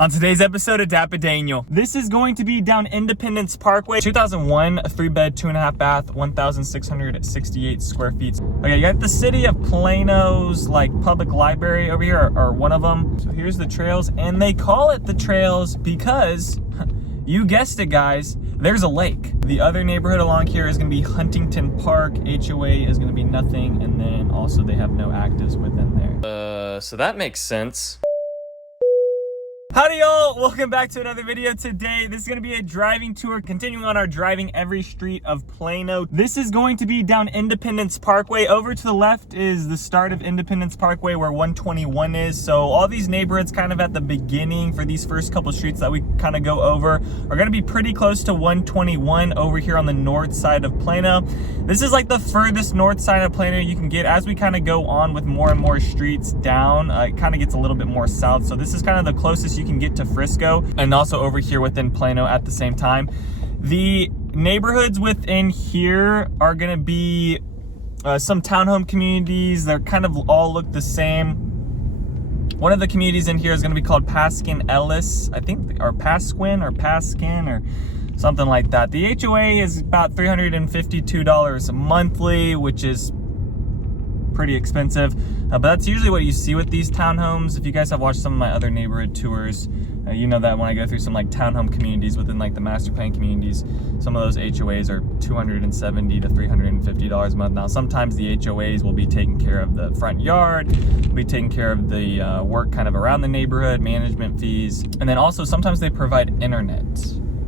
On today's episode of DAPA.DANIEL, this is going to be down Independence Parkway, 2001, 3-bed, 2.5 bath, 1,668 square feet. Okay, you got the city of Plano's public library over here, or one of them. So here's the trails, and they call it the trails because, you guessed it guys, there's a lake. The other neighborhood along here is gonna be Huntington Park. HOA is gonna be nothing, and then also they have no actives within there. So that makes sense. Howdy y'all, welcome back to another video. Today this is going to be a driving tour, continuing on our driving every street of Plano. This is going to be down Independence Parkway. Over to the left is the start of Independence Parkway where 121 is. So all these neighborhoods kind of at the beginning for these first couple streets that we kind of go over are going to be pretty close to 121 over here on the north side of Plano. This is like the furthest north side of Plano you can get. As we kind of go on with more and more streets down, it kind of gets a little bit more south. So this is kind of the closest you can get to Frisco, and also over here within Plano at the same time. The neighborhoods within here are going to be some townhome communities. They're kind of all look the same. One of the communities in here is going to be called Paskin Ellis, I think, or Pasquin or Paskin or something like that. The HOA is about $352 monthly, which is pretty expensive, but that's usually what you see with these townhomes. If you guys have watched some of my other neighborhood tours, you know that when I go through some townhome communities within the master plan communities, some of those HOAs are $270 to $350 a month. Now sometimes the HOAs will be taking care of the front yard, will be taking care of the work kind of around the neighborhood, management fees, and then also sometimes they provide internet.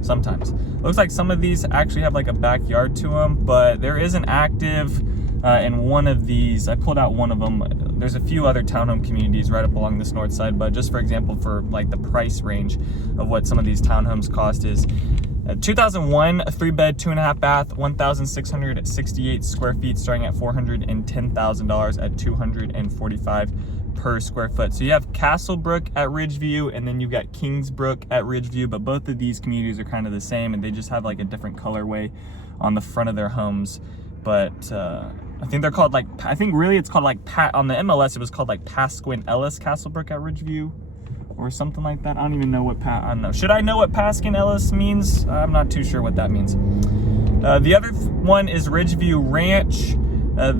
Sometimes looks like some of these actually have a backyard to them, but there is an active in one of these. I pulled out one of them. There's a few other townhome communities right up along this north side, but just for example, for the price range of what some of these townhomes cost is 2001, 3-bed, 2.5 bath, 1,668 square feet, starting at $410,000 at $245 per square foot. So you have Castlebrook at Ridgeview, and then you've got Kingsbrook at Ridgeview, but both of these communities are kind of the same, and they just have a different colorway on the front of their homes. But I think they're called I think really it's called on the MLS it was called Pasquin Ellis Castlebrook at Ridgeview or something like that. I don't even know what I don't know. Should I know what Pasquin Ellis means? I'm not too sure what that means. The other one is Ridgeview Ranch.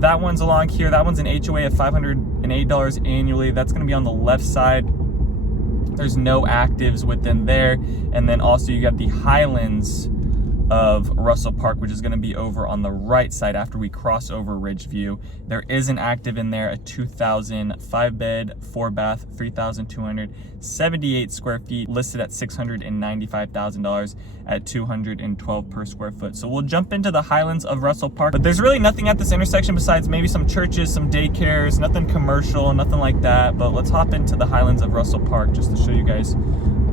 That one's along here. That one's an HOA of $508 annually. That's going to be on the left side. There's no actives within there. And then also you got the Highlands of Russell Park, which is going to be over on the right side after we cross over Ridgeview. There is an active in there, a 2,000 5-bed, 4-bath, 3,278 square feet, listed at $695,000 at $212 per square foot. So we'll jump into the Highlands of Russell Park, but there's really nothing at this intersection besides maybe some churches, some daycares, nothing commercial, nothing like that. But let's hop into the Highlands of Russell Park just to show you guys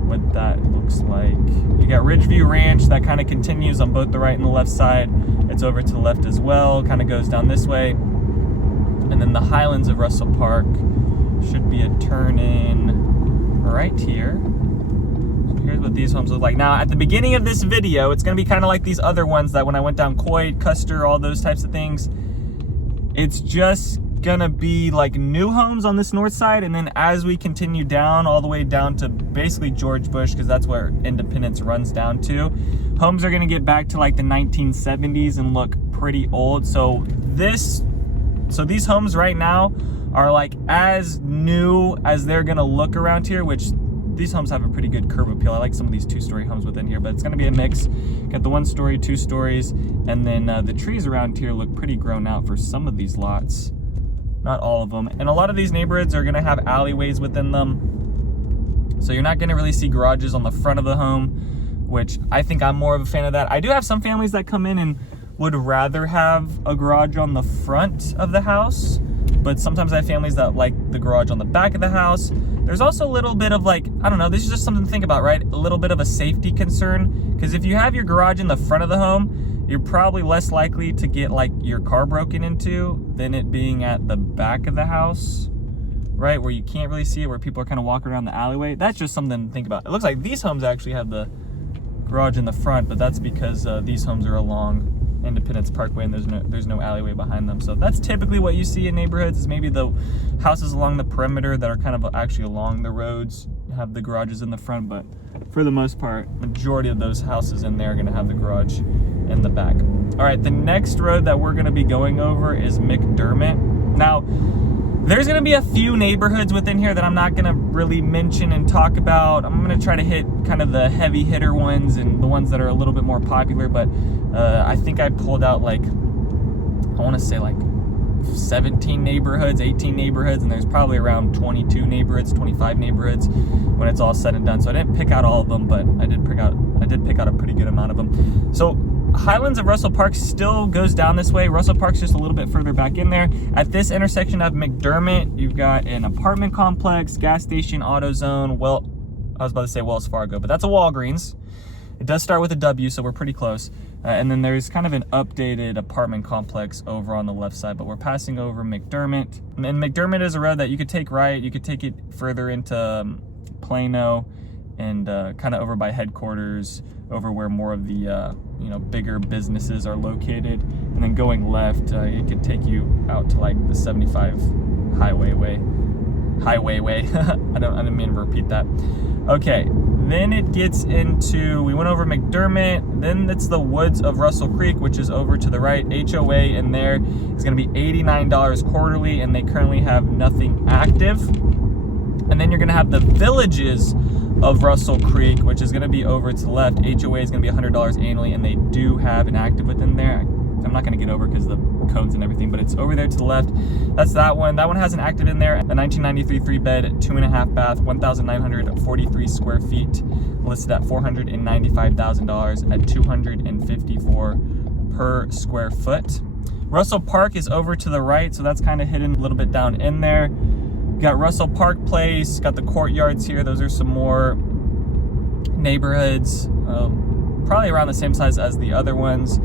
what that looks like. You got Ridgeview Ranch that kind of continues on both the right and the left side. It's over to the left as well, kind of goes down this way. And then the Highlands of Russell Park should be a turn in right here. So here's what these homes look like. Now at the beginning of this video, it's going to be kind of like these other ones that when I went down Coit, Custer, all those types of things, it's just gonna be new homes on this north side, and then as we continue down all the way down to basically George Bush, because that's where Independence runs down to, homes are gonna get back to the 1970s and look pretty old. So these homes right now are as new as they're gonna look around here, which these homes have a pretty good curb appeal. I like some of these 2-story homes within here, but it's gonna be a mix. Got the 1-story, 2 stories, and then the trees around here look pretty grown out for some of these lots. Not all of them. And a lot of these neighborhoods are going to have alleyways within them. So you're not going to really see garages on the front of the home, which I think I'm more of a fan of that. I do have some families that come in and would rather have a garage on the front of the house, but sometimes I have families that like the garage on the back of the house. There's also a little bit of I don't know, this is just something to think about, right? A little bit of a safety concern, because if you have your garage in the front of the home, you're probably less likely to get your car broken into than it being at the back of the house, right? Where you can't really see it, where people are kind of walking around the alleyway. That's just something to think about. It looks like these homes actually have the garage in the front, but that's because these homes are along Independence Parkway and there's no alleyway behind them. So that's typically what you see in neighborhoods, is maybe the houses along the perimeter that are kind of actually along the roads have the garages in the front, but for the most part, majority of those houses in there are gonna have the garage in the back. All right, the next road that we're gonna be going over is McDermitt. Now, there's gonna be a few neighborhoods within here that I'm not gonna really mention and talk about. I'm gonna try to hit kind of the heavy hitter ones and the ones that are a little bit more popular, but I think I pulled out like, I wanna say like 17 neighborhoods, 18 neighborhoods, and there's probably around 22 neighborhoods, 25 neighborhoods when it's all said and done. So I didn't pick out all of them, but I did pick out a pretty good amount of them. So Highlands of Russell Park still goes down this way. Russell Park's just a little bit further back in there. At this intersection of McDermitt, you've got an apartment complex, gas station, AutoZone. Well, I was about to say Wells Fargo, but that's a Walgreens. It does start with a W, so we're pretty close. And then there's kind of an updated apartment complex over on the left side, but we're passing over McDermitt. And McDermitt is a road that you could take right. You could take it further into Plano and kind of over by headquarters, over where more of the bigger businesses are located. And then going left, it could take you out to like the 75 highway way. I didn't mean to repeat that. Okay, then it gets into, we went over McDermitt, then it's the woods of Russell Creek, which is over to the right. HOA in there is gonna be $89 quarterly, and they currently have nothing active. And then you're gonna have the villages of Russell Creek, which is gonna be over to the left. HOA is gonna be $100 annually, and they do have an active within there. I'm not gonna get over because the codes and everything, but it's over there to the left. That's that one. That one has an active in there. A 1993 3-bed, 2.5 bath, 1,943 square feet, listed at $495,000 at $254 per square foot. Russell Park is over to the right, so that's kind of hidden a little bit down in there. Got Russell Park Place, got the courtyards here. Those are some more neighborhoods, probably around the same size as the other ones.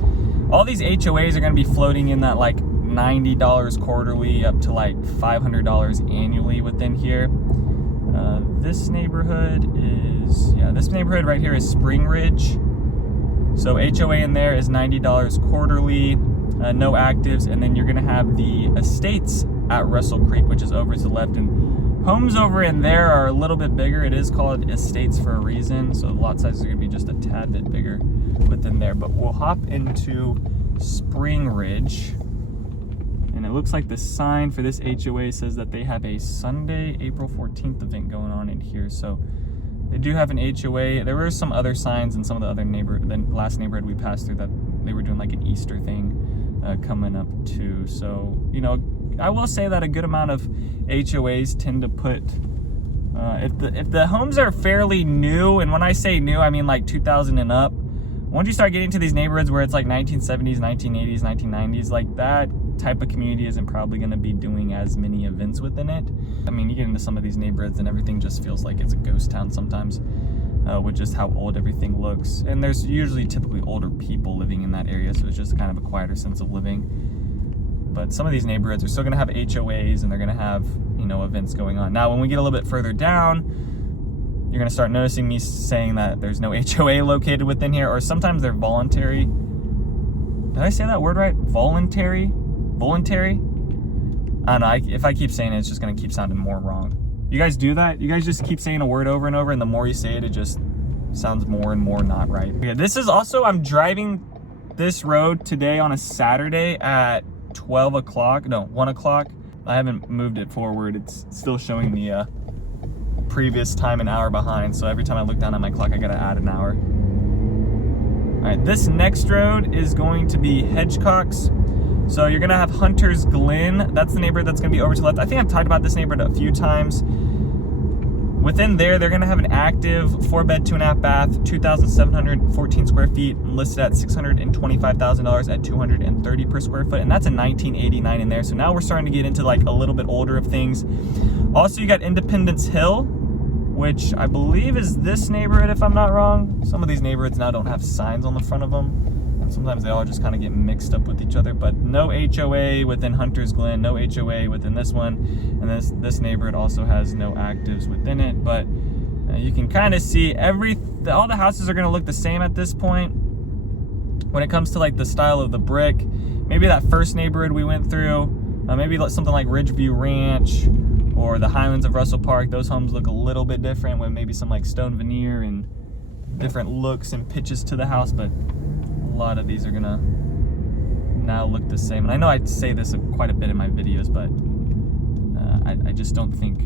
All these HOAs are going to be floating in that like $90 quarterly up to like $500 annually within here. This neighborhood right here is Spring Ridge. So HOA in there is $90 quarterly, no actives, and then you're going to have the estates at Russell Creek, which is over to the left, and homes over in there are a little bit bigger. It is called estates for a reason, so the lot sizes are going to be just a tad bit bigger within there. But we'll hop into Spring Ridge, and it looks like the sign for this HOA says that they have a Sunday, April 14th event going on in here. So they do have an HOA. There were some other signs in some of the other the last neighborhood we passed through that they were doing like an Easter thing coming up too. So, I will say that a good amount of HOAs tend to put, if the homes are fairly new, and when I say new, I mean like 2000 and up. Once you start getting to these neighborhoods where it's like 1970s, 1980s, 1990s, like that type of community isn't probably going to be doing as many events within it. I mean, you get into some of these neighborhoods and everything just feels like it's a ghost town sometimes, with just how old everything looks. And there's usually typically older people living in that area, so it's just kind of a quieter sense of living. But some of these neighborhoods are still going to have HOAs, and they're going to have, events going on. Now, when we get a little bit further down, you're going to start noticing me saying that there's no HOA located within here, or sometimes they're voluntary. Did I say that word right? Voluntary? I don't know. If I keep saying it, it's just going to keep sounding more wrong. You guys do that? You guys just keep saying a word over and over, and the more you say it, it just sounds more and more not right. Okay, this is also, I'm driving this road today on a Saturday at 1 o'clock. I haven't moved it forward. It's still showing the previous time an hour behind, so every time I look down at my clock I gotta add an hour. All right, this next road is going to be Hedgecock's. So you're gonna have Hunter's Glen. That's the neighborhood that's gonna be over to the left. I think I've talked about this neighborhood a few times. Within there, they're gonna have an active 4-bed, 2.5 bath, 2,714 square feet, listed at $625,000 at $230 per square foot, and that's a 1989 in there. So now we're starting to get into like a little bit older of things. Also, you got Independence Hill, which I believe is this neighborhood, if I'm not wrong. Some of these neighborhoods now don't have signs on the front of them. Sometimes they all just kind of get mixed up with each other, but no HOA within Hunter's Glen, no HOA within this one, and this neighborhood also has no actives within it. But you can kind of see all the houses are going to look the same at this point when it comes to like the style of the brick. Maybe that first neighborhood we went through, maybe something like Ridgeview Ranch or the Highlands of Russell Park. Those homes look a little bit different with maybe some like stone veneer and different looks and pitches to the house, but a lot of these are gonna now look the same. And I know I say this quite a bit in my videos, but I just don't think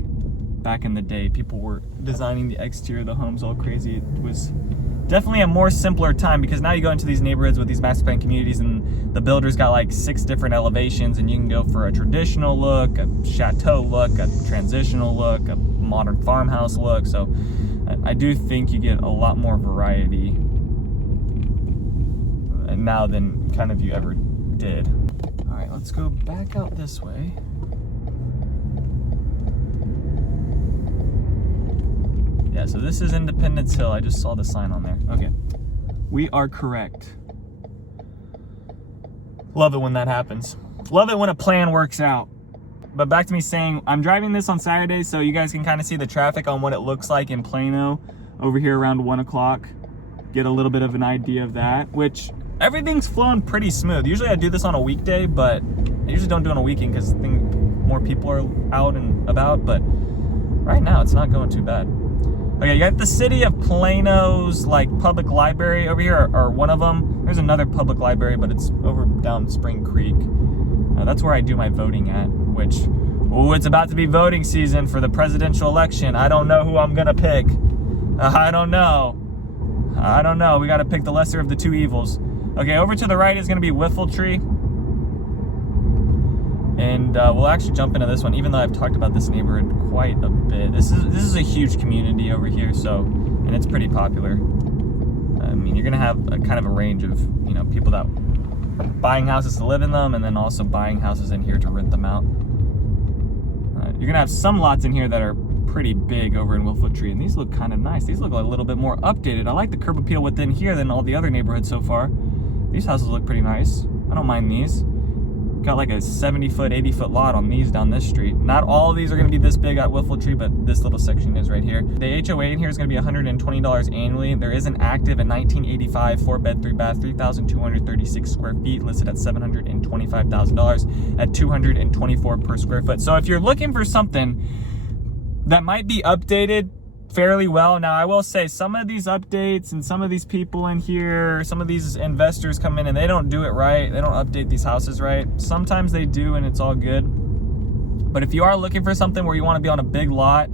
back in the day people were designing the exterior of the homes all crazy. It was definitely a more simpler time, because now you go into these neighborhoods with these master plan communities and the builders got like 6 different elevations, and you can go for a traditional look, a chateau look, a transitional look, a modern farmhouse look. So I do think you get a lot more variety now than kind of you ever did. All right, let's go back out this way. Yeah, so this is Independence Hill. I just saw the sign on there. Okay, we are correct. Love it when that happens. Love it when a plan works out. But back to me saying, I'm driving this on Saturday, so you guys can kind of see the traffic on what it looks like in Plano over here around 1 o'clock. Get a little bit of an idea of that, which everything's flowing pretty smooth. Usually I do this on a weekday, but I usually don't do it on a weekend because I think more people are out and about, but right now it's not going too bad. Okay, you got the city of Plano's like public library over here, or one of them. There's another public library, but it's over down Spring Creek. That's where I do my voting at, which, oh, it's about to be voting season for the presidential election. I don't know who I'm gonna pick. I don't know. We gotta pick the lesser of the two evils. Okay, over to the right is gonna be Whiffletree. And we'll actually jump into this one, even though I've talked about this neighborhood quite a bit. This is a huge community over here, so, and it's pretty popular. I mean, you're gonna have a kind of a range of, you know, people that are buying houses to live in them, and then also buying houses in here to rent them out. You're gonna have some lots in here that are pretty big over in Whiffletree, and these look kind of nice. These look a little bit more updated. I like the curb appeal within here than all the other neighborhoods so far. These houses look pretty nice. I don't mind these. Got like a 70-foot, 80-foot lot on these down this street. Not all of these are going to be this big at Whiffletree, but this little section is right here. The HOA in here is going to be $120 annually. There is an active, a 1985 4-bed, 3-bath, 3,236 square feet, listed at $725,000 at $224 per square foot. So if you're looking for something that might be updated fairly well. Now, I will say some of these updates and some of these people in here, some of these investors come in and they don't do it right. They don't update these houses right. Sometimes they do, and it's all good. But if you are looking for something where you want to be on a big lot,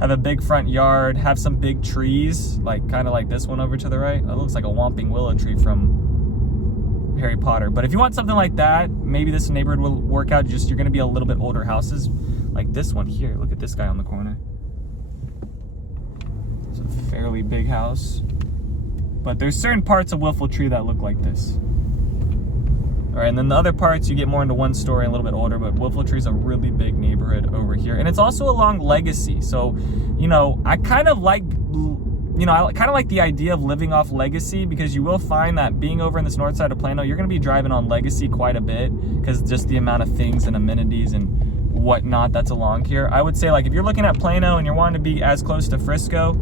have a big front yard, have some big trees, like kind of like this one over to the right. It looks like a whomping willow tree from Harry Potter. But if you want something like that, maybe this neighborhood will work out. Just you're going to be a little bit older houses, like this one here. Look at this guy on the corner. It's a fairly big house, but there's certain parts of Whiffletree that look like this. All right, and then the other parts you get more into one story, a little bit older, but Whiffletree is a really big neighborhood over here, and it's also along Legacy. So, you know, I kind of like the idea of living off Legacy, because you will find that being over in this north side of Plano, you're going to be driving on Legacy quite a bit, because just the amount of things and amenities and whatnot that's along here. I would say, like, if you're looking at Plano and you're wanting to be as close to Frisco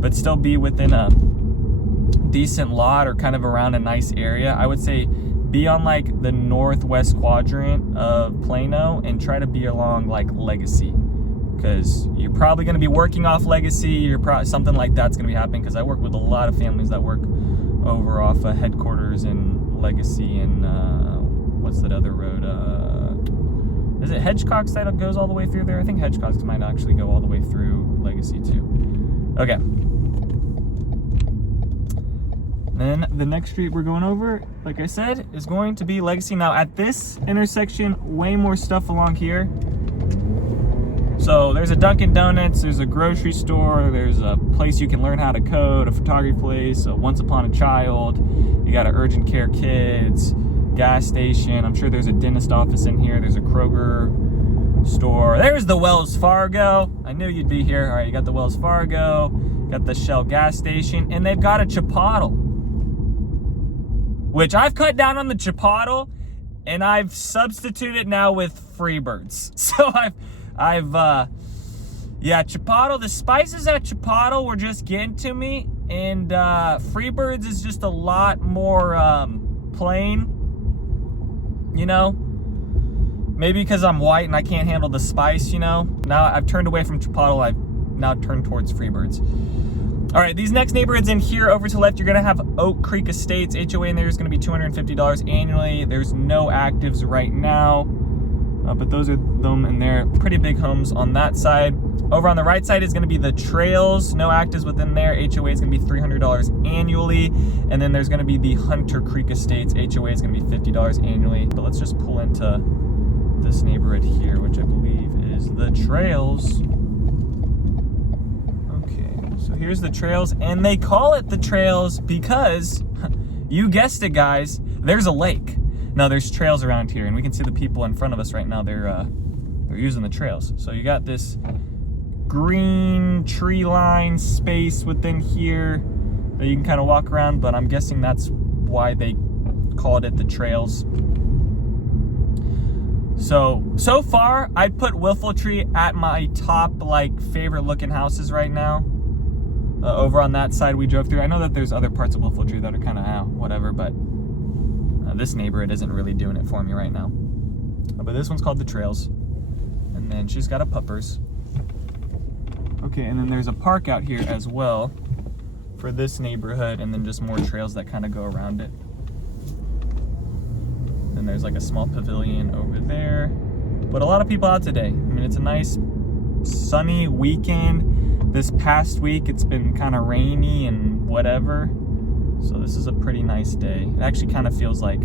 but still be within a decent lot or kind of around a nice area, I would say be on like the northwest quadrant of Plano and try to be along like Legacy, because you're probably going to be working off Legacy. Something like that's going to be happening, because I work with a lot of families that work over off headquarters in Legacy and what's that other road? Is it Hedgecock's that goes all the way through there? I think Hedgecock's might actually go all the way through Legacy too. Okay. Then the next street we're going over, like I said, is going to be Legacy. Now at this intersection, way more stuff along here. So there's a Dunkin' Donuts, there's a grocery store, there's a place you can learn how to code, a photography place, a Once Upon a Child, you got an urgent care kids, gas station. I'm sure there's a dentist office in here. There's a Kroger store. There's the Wells Fargo. I knew you'd be here. All right, you got the Wells Fargo, got the Shell gas station, and they've got a Chipotle, which I've cut down on the Chipotle, and I've substituted now with Freebirds. So yeah, Chipotle, the spices at Chipotle were just getting to me, and Freebirds is just a lot more plain, you know? Maybe because I'm white and I can't handle the spice, you know? Now I've turned away from Chipotle, I've now turned towards Freebirds. All right, these next neighborhoods in here over to the left, you're gonna have Oak Creek Estates. HOA in there is gonna be $250 annually. There's no actives right now, but those are them, and they're pretty big homes on that side. Over on the right side is gonna be the Trails. No actives within there. HOA is gonna be $300 annually. And then there's gonna be the Hunter Creek Estates. HOA is gonna be $50 annually. But let's just pull into this neighborhood here, which I believe is the Trails. So here's the Trails, and they call it the Trails because, you guessed it guys, there's a lake. Now there's trails around here, and we can see the people in front of us right now, they're using the trails. So you got this green tree line space within here that you can kind of walk around, but I'm guessing that's why they called it the Trails. So far, I'd put Whiffletree at my top, like, favorite looking houses right now. Over on that side we drove through. I know that there's other parts of Whiffletree that are kind of whatever, but this neighborhood isn't really doing it for me right now. But this one's called the Trails, and then she's got a puppers. Okay, and then there's a park out here as well for this neighborhood, and then just more trails that kind of go around it. Then there's like a small pavilion over there. But a lot of people out today. I mean, it's a nice sunny weekend. This past week, it's been kind of rainy and whatever. So this is a pretty nice day. It actually kind of feels like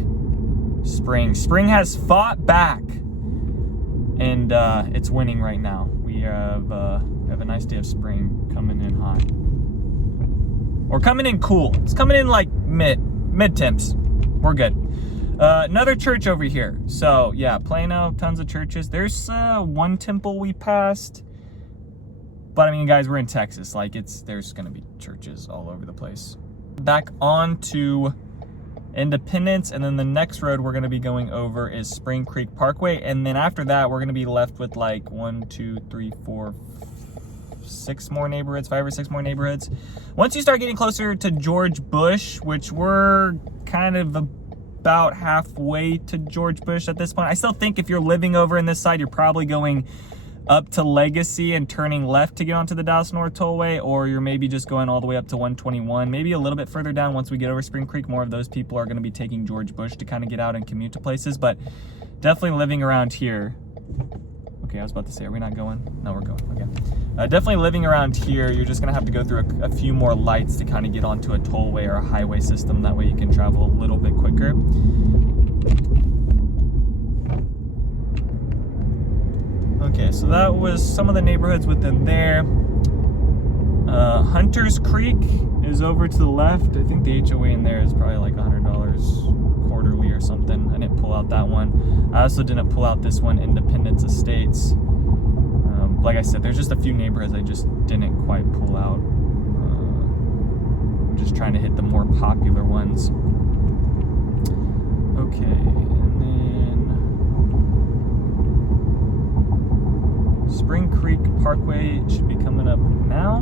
spring. Spring has fought back, and it's winning right now. We have a nice day of spring coming in hot. Or coming in cool. It's coming in like mid temps. We're good. Another church over here. So yeah, Plano, tons of churches. There's one temple we passed. But I mean, guys, we're in Texas. Like, there's gonna be churches all over the place. Back on to Independence, and then the next road we're gonna be going over is Spring Creek Parkway, and then after that, we're gonna be left with like 1, 2, 3, 4, 6 more neighborhoods, 5 or 6 more neighborhoods. Once you start getting closer to George Bush, which we're kind of about halfway to George Bush at this point. I still think if you're living over in this side, you're probably going up to Legacy and turning left to get onto the Dallas North Tollway, or you're maybe just going all the way up to 121. Maybe a little bit further down once we get over Spring Creek, more of those people are going to be taking George Bush to kind of get out and commute to places, but definitely living around here. Okay, I was about to say, are we not going? No, we're going. Okay. Definitely living around here, you're just going to have to go through a few more lights to kind of get onto a tollway or a highway system. That way you can travel a little bit quicker. Okay, so that was some of the neighborhoods within there. Hunter's Creek is over to the left. I think the HOA in there is probably like $100 quarterly or something. I didn't pull out that one. I also didn't pull out this one, Independence Estates. Like I said, there's just a few neighborhoods I just didn't quite pull out. I'm just trying to hit the more popular ones. Okay, and then Spring Creek Parkway should be coming up now.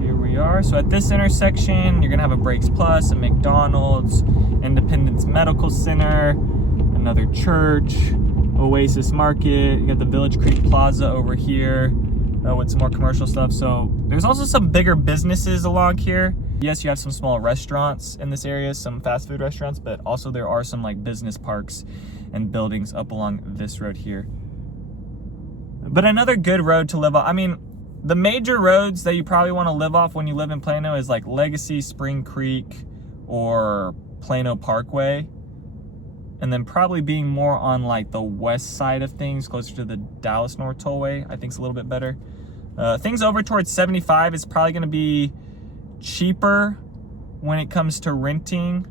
Here we are. So at this intersection, you're gonna have a Brakes Plus, a McDonald's, Independence Medical Center, another church, Oasis Market. You got the Village Creek Plaza over here with some more commercial stuff. So there's also some bigger businesses along here. Yes, you have some small restaurants in this area, some fast food restaurants, but also there are some like business parks and buildings up along this road here. But another good road to live off. I mean, the major roads that you probably want to live off when you live in Plano is like Legacy, Spring Creek, or Plano Parkway. And then probably being more on like the west side of things, closer to the Dallas North Tollway, I think is a little bit better. Things over towards 75 is probably going to be cheaper when it comes to renting.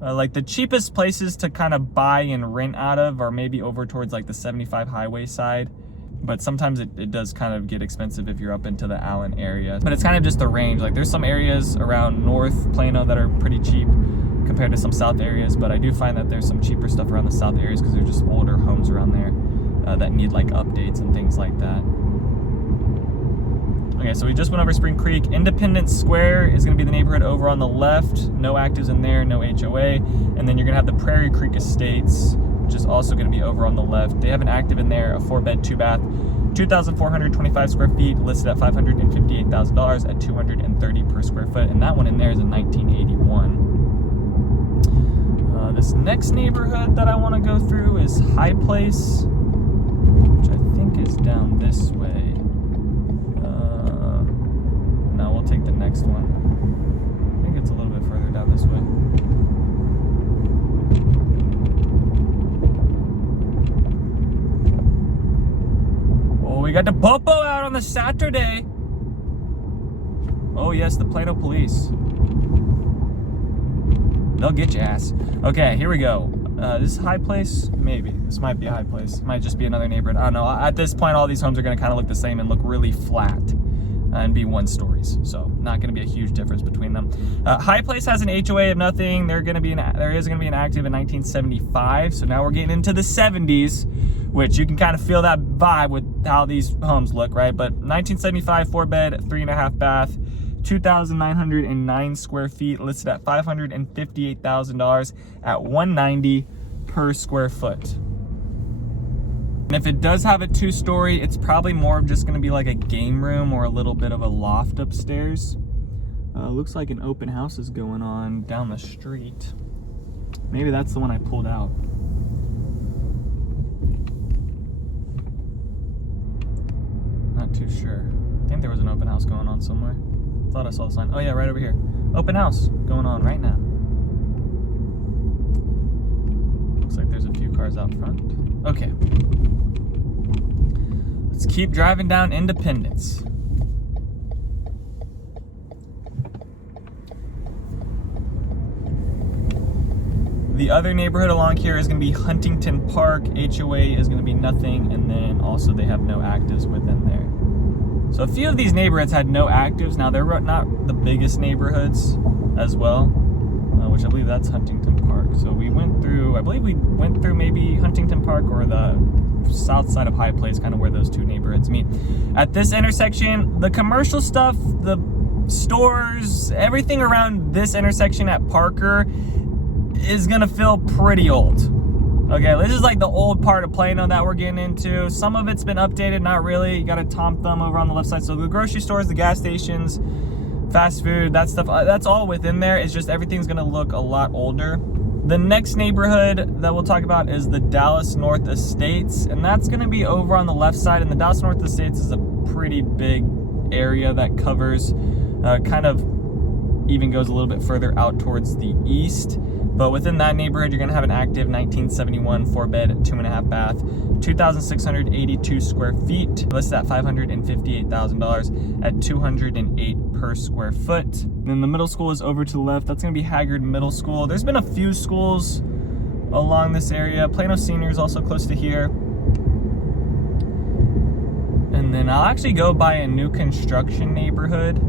Like the cheapest places to kind of buy and rent out of are maybe over towards like the 75 highway side. But sometimes it does kind of get expensive if you're up into the Allen area. But it's kind of just the range. Like there's some areas around North Plano that are pretty cheap compared to some south areas, but I do find that there's some cheaper stuff around the south areas because there's just older homes around there that need like updates and things like that. Okay, so we just went over Spring Creek. Independence Square is going to be the neighborhood over on the left. No actives in there, no HOA. And then you're going to have the Prairie Creek Estates which is also going to be over on the left. They have an active in there, a 4-bed, 2-bath, 2,425 square feet, listed at $558,000 at $230 per square foot. And that one in there is a 1981. This next neighborhood that I want to go through is High Place, which I think is down this way. No, we'll take the next one. I think it's a little bit further down this way. Oh, we got the Popo out on the Saturday. Oh yes, the Plano police. They'll get your ass. Okay, here we go. This is High Place? Maybe. This might be a High Place. Might just be another neighborhood. I don't know. At this point, all these homes are going to kind of look the same and look really flat and be 1 stories. So not going to be a huge difference between them. High Place has an HOA of nothing. There is going to be an active in 1975. So now we're getting into the 70s, which you can kind of feel that vibe with how these homes look, right? But 1975, 4-bed, 3.5 bath. 2,909 square feet, listed at $558,000 at $190 per square foot. And if it does have a 2-story, it's probably more of just going to be like a game room or a little bit of a loft upstairs. Looks like an open house is going on down the street. Maybe that's the one I pulled out. Not too sure. I think there was an open house going on somewhere. Thought I saw the sign. Oh yeah, right over here. Open house going on right now. Looks like there's a few cars out front. Okay. Let's keep driving down Independence. The other neighborhood along here is going to be Huntington Park. HOA is going to be nothing, and then also they have no actives within there. So a few of these neighborhoods had no actives. Now they're not the biggest neighborhoods as well, which I believe that's Huntington Park. So we went through, I believe we went through maybe Huntington Park or the south side of High Place, kind of where those 2 neighborhoods meet. At this intersection, the commercial stuff, the stores, everything around this intersection at Parker is gonna feel pretty old. Okay, this is like the old part of Plano that we're getting into. Some of it's been updated, not really. You got a Tom Thumb over on the left side. So the grocery stores, the gas stations, fast food, that stuff, that's all within there. It's just everything's gonna look a lot older. The next neighborhood that we'll talk about is the Dallas North Estates, and that's gonna be over on the left side. And the Dallas North Estates is a pretty big area that covers, kind of even goes a little bit further out towards the east. But within that neighborhood, you're going to have an active 1971 4-bed, 2.5 bath, 2,682 square feet, listed at $558,000 at $208 per square foot. And then the middle school is over to the left. That's going to be Haggard Middle School. There's been a few schools along this area. Plano Senior is also close to here. And then I'll actually go by a new construction neighborhood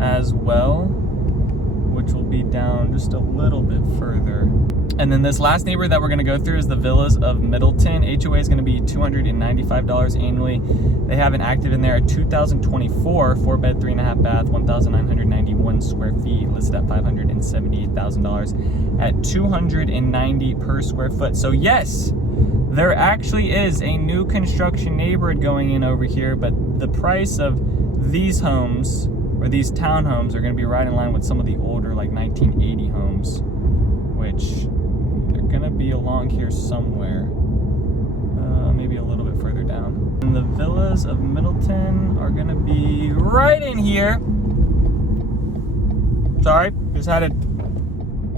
as well, which will be down just a little bit further. And then this last neighborhood that we're going to go through is the Villas of Middleton. HOA is going to be $295 annually. They have an active in there at 2024, 4-bed, 3.5 bath, 1,991 square feet, listed at $578,000 at $290 per square foot. So yes, there actually is a new construction neighborhood going in over here, but the price of these homes, or these townhomes, are going to be right in line with some of the older, like 1980 homes, which they're going to be along here somewhere, maybe a little bit further down. And the Villas of Middleton are going to be right in here. Sorry, just had to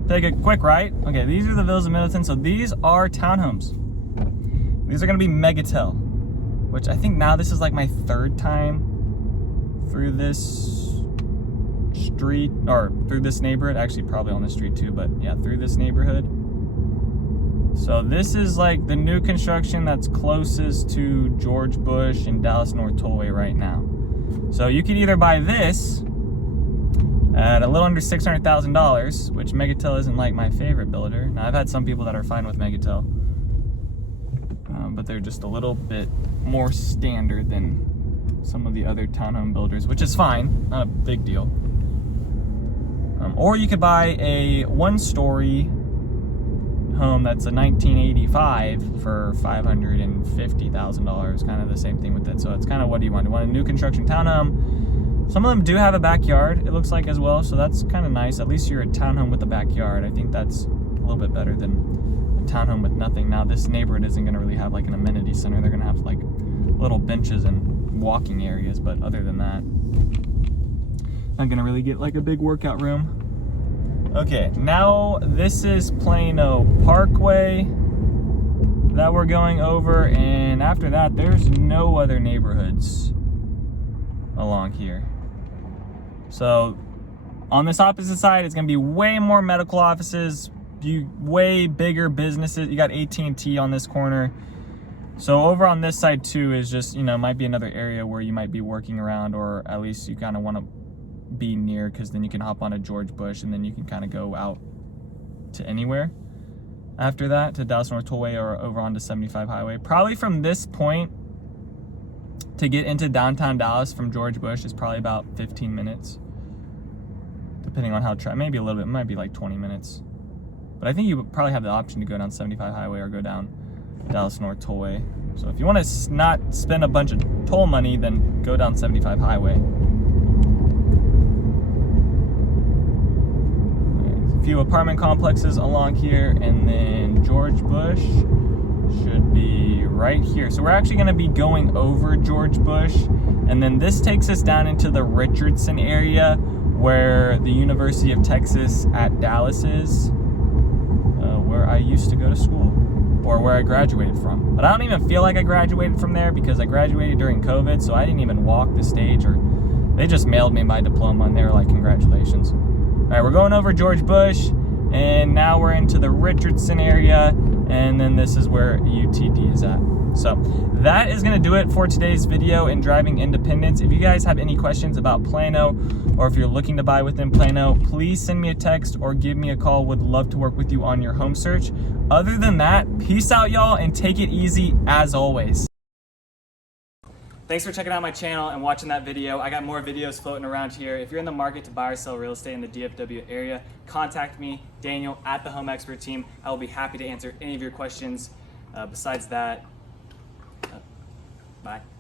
take a quick right. Okay, these are the Villas of Middleton. So these are townhomes. These are going to be Megatel, which I think now this is like my 3rd time through this street, or through this neighborhood. Actually, probably on the street too, but yeah, through this neighborhood. So this is like the new construction that's closest to George Bush and Dallas North Tollway right now. So you could either buy this at a little under $600,000, which Megatel isn't like my favorite builder. Now I've had some people that are fine with Megatel, but they're just a little bit more standard than some of the other townhome builders, which is fine, not a big deal. Or you could buy a 1-story home that's a 1985 for $550,000, kind of the same thing with it. So it's kind of, what do you want? You want a new construction townhome? Some of them do have a backyard, it looks like, as well, so that's kind of nice. At least you're a townhome with a backyard. I think that's a little bit better than a townhome with nothing. Now this neighborhood isn't going to really have like an amenity center. They're going to have like little benches and walking areas, but other than that, not going to really get like a big workout room. Okay, now this is Plano Parkway that we're going over, and after that there's no other neighborhoods along here. So on this opposite side, it's gonna be way more medical offices, way bigger businesses. You got AT&T on this corner. So over on this side too is just, you know, might be another area where you might be working around, or at least you kind of want to be near, because then you can hop on a George Bush and then you can kind of go out to anywhere after that, to Dallas North Tollway or over onto 75 Highway. Probably from this point to get into downtown Dallas from George Bush is probably about 15 minutes, depending on how maybe a little bit, it might be like 20 minutes. But I think you would probably have the option to go down 75 Highway or go down Dallas North Tollway. So if you want to not spend a bunch of toll money, then go down 75 Highway. Few apartment complexes along here, and then George Bush should be right here. So we're actually going to be going over George Bush, and then this takes us down into the Richardson area where the University of Texas at Dallas is, where I used to go to school, or where I graduated from. But I don't even feel like I graduated from there, because I graduated during COVID, so I didn't even walk the stage, or they just mailed me my diploma and they were like, congratulations. All right, we're going over George Bush, and now we're into the Richardson area, and then this is where UTD is at. So that is gonna do it for today's video in Driving Independence. If you guys have any questions about Plano, or if you're looking to buy within Plano, please send me a text or give me a call. Would love to work with you on your home search. Other than that, peace out, y'all, and take it easy as always. Thanks for checking out my channel and watching that video. I got more videos floating around here. If you're in the market to buy or sell real estate in the DFW area, contact me, Daniel, at the Home Expert Team. I will be happy to answer any of your questions. Besides that, bye.